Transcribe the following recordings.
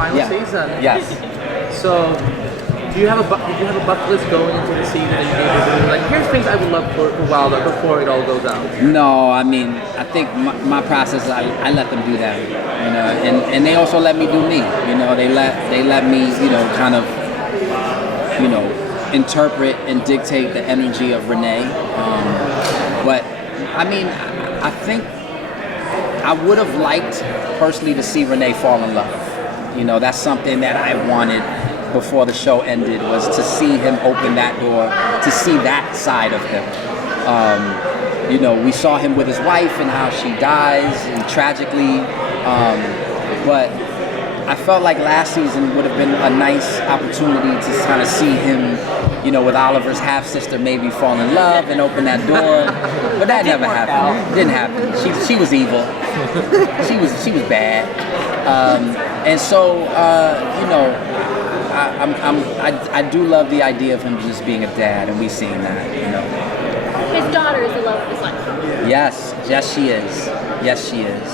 final season. Yes. So, did you have a bucket list going into the season that you gave like, here's things I would love for Wilder before it all goes out? No, I mean, I think my process, I let them do that, you know, and they also let me do me, you know, they let me, you know, kind of, you know, interpret and dictate the energy of Rene. But I mean, I think I would have liked personally to see Rene fall in love. You know, that's something that I wanted before the show ended, was to see him open that door, to see that side of him. You know, we saw him with his wife and how she dies, and tragically, but I felt like last season would have been a nice opportunity to kind of see him, you know, with Oliver's half-sister maybe fall in love and open that door. But that never happened. Didn't happen. She was evil. She was bad. And so, you know, I do love the idea of him just being a dad, and we've seen that, you know. His daughter is the love of his life. Yes, she is. Yes, she is.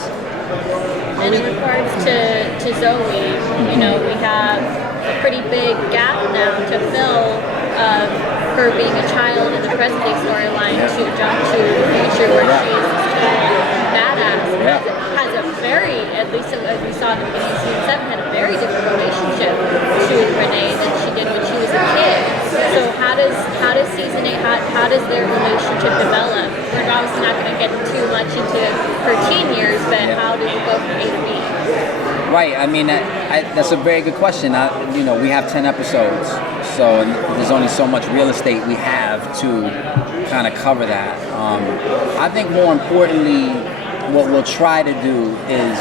And in regards to Zoe, you know, we have a pretty big gap now to fill of her being a child in the present day storyline to jump to the future where she is a badass. Has a very, at least as we saw in the beginning of season 7, had a very different relationship to Rene than she did when she was a kid. So how does season 8, how does their relationship develop? We're obviously not going to get too much into her teen years, but how does it go from A to B? Right. I mean, that's a very good question. You know, we have 10 episodes, so there's only so much real estate we have to kind of cover that. I think more importantly, what we'll try to do is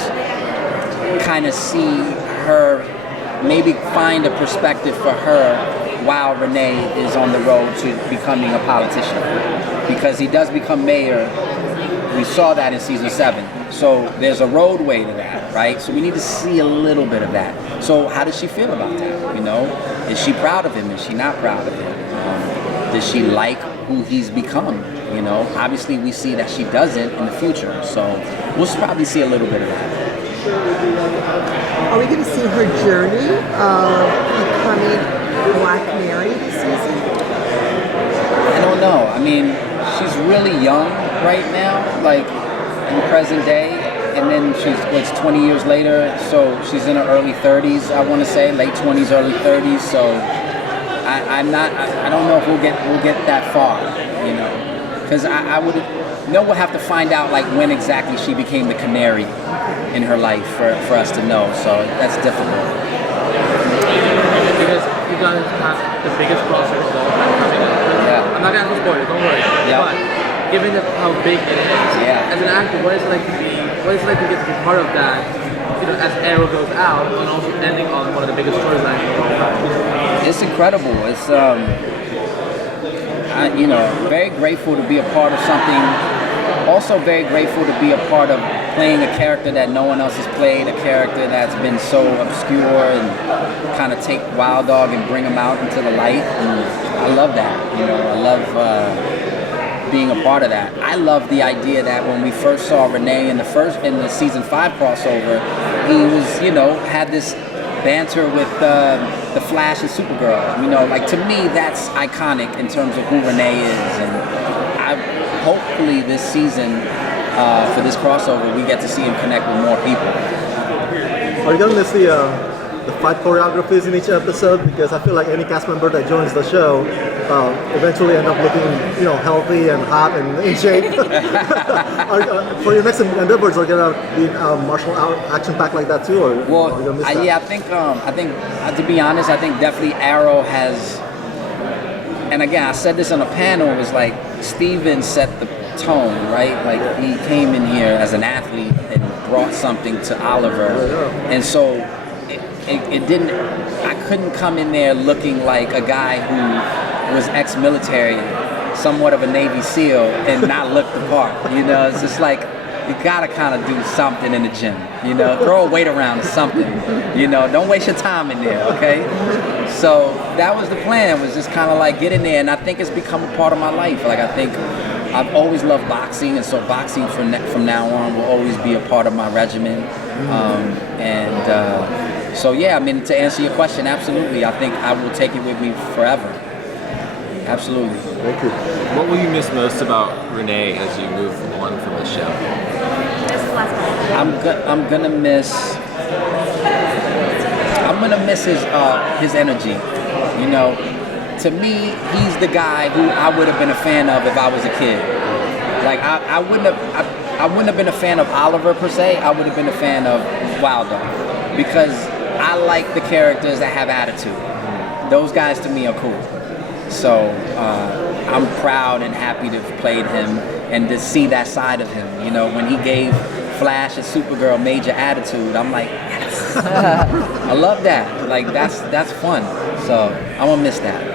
kind of see her, maybe find a perspective for her while Rene is on the road to becoming a politician. Because he does become mayor. We saw that in season 7. So there's a roadway to that, right? So we need to see a little bit of that. So how does she feel about that? You know, is she proud of him? Is she not proud of him? Does she like who he's become? You know, obviously we see that she doesn't in the future. So we'll probably see a little bit of that. Are we going to see her journey of becoming Black Mary this season? I don't know. I mean, she's really young right now, like in present day, and then it's 20 years later, so she's in her early 30s, I want to say, late 20s, early 30s. So I don't know if we'll get that far, you know, because we'll have to find out like when exactly she became the canary in her life for us to know. So that's difficult. Because you guys have the biggest crossover of all time coming up. I'm not gonna spoil it, don't worry. But given how big it is, as an actor, what is it like to get to be part of that? You know, as Arrow goes out, and also ending on one of the biggest storylines of all time. It's incredible. It's you know, very grateful to be a part of something. Also very grateful to be a part of playing a character that no one else has played, a character that's been so obscure, and kind of take Wild Dog and bring him out into the light. And I love that. You know, I love being a part of that. I love the idea that when we first saw Rene in the season 5 crossover, he was, you know, had this banter with the Flash and Supergirl. You know, like to me that's iconic in terms of who Rene is, and hopefully this season for this crossover we get to see him connect with more people. Are you going to see the fight choreographies in each episode? Because I feel like any cast member that joins the show eventually end up looking, you know, healthy and hot and in shape. For your next endeavors, are going to be martial art action pack like that too, or well, are you gonna miss that? I think to be honest, I think definitely Arrow has. And again, I said this on a panel. It was like Steven set the tone, right? Like he came in here as an athlete and brought something to Oliver, and so it didn't. I couldn't come in there looking like a guy who was ex-military, somewhat of a Navy SEAL, and not look the part. You know, it's just like you gotta kind of do something in the gym. You know, throw a weight around or something. You know, don't waste your time in there. Okay. So that was the plan. Was just kind of like get in there, and I think it's become a part of my life. Like I think I've always loved boxing, and so boxing from now on will always be a part of my regimen. So So yeah, I mean, to answer your question, absolutely. I think I will take it with me forever. Absolutely. Thank you. What will you miss most about Rene as you move on from the show? This is the last one. I'm gonna miss his energy. You know, to me, he's the guy who I would have been a fan of if I was a kid. Like I wouldn't have been a fan of Oliver per se. I would have been a fan of Wilder because I like the characters that have attitude. Those guys to me are cool. So I'm proud and happy to have played him and to see that side of him. You know, when he gave Flash and Supergirl major attitude, I'm like, yes. I love that. Like that's fun. So I'm gonna miss that.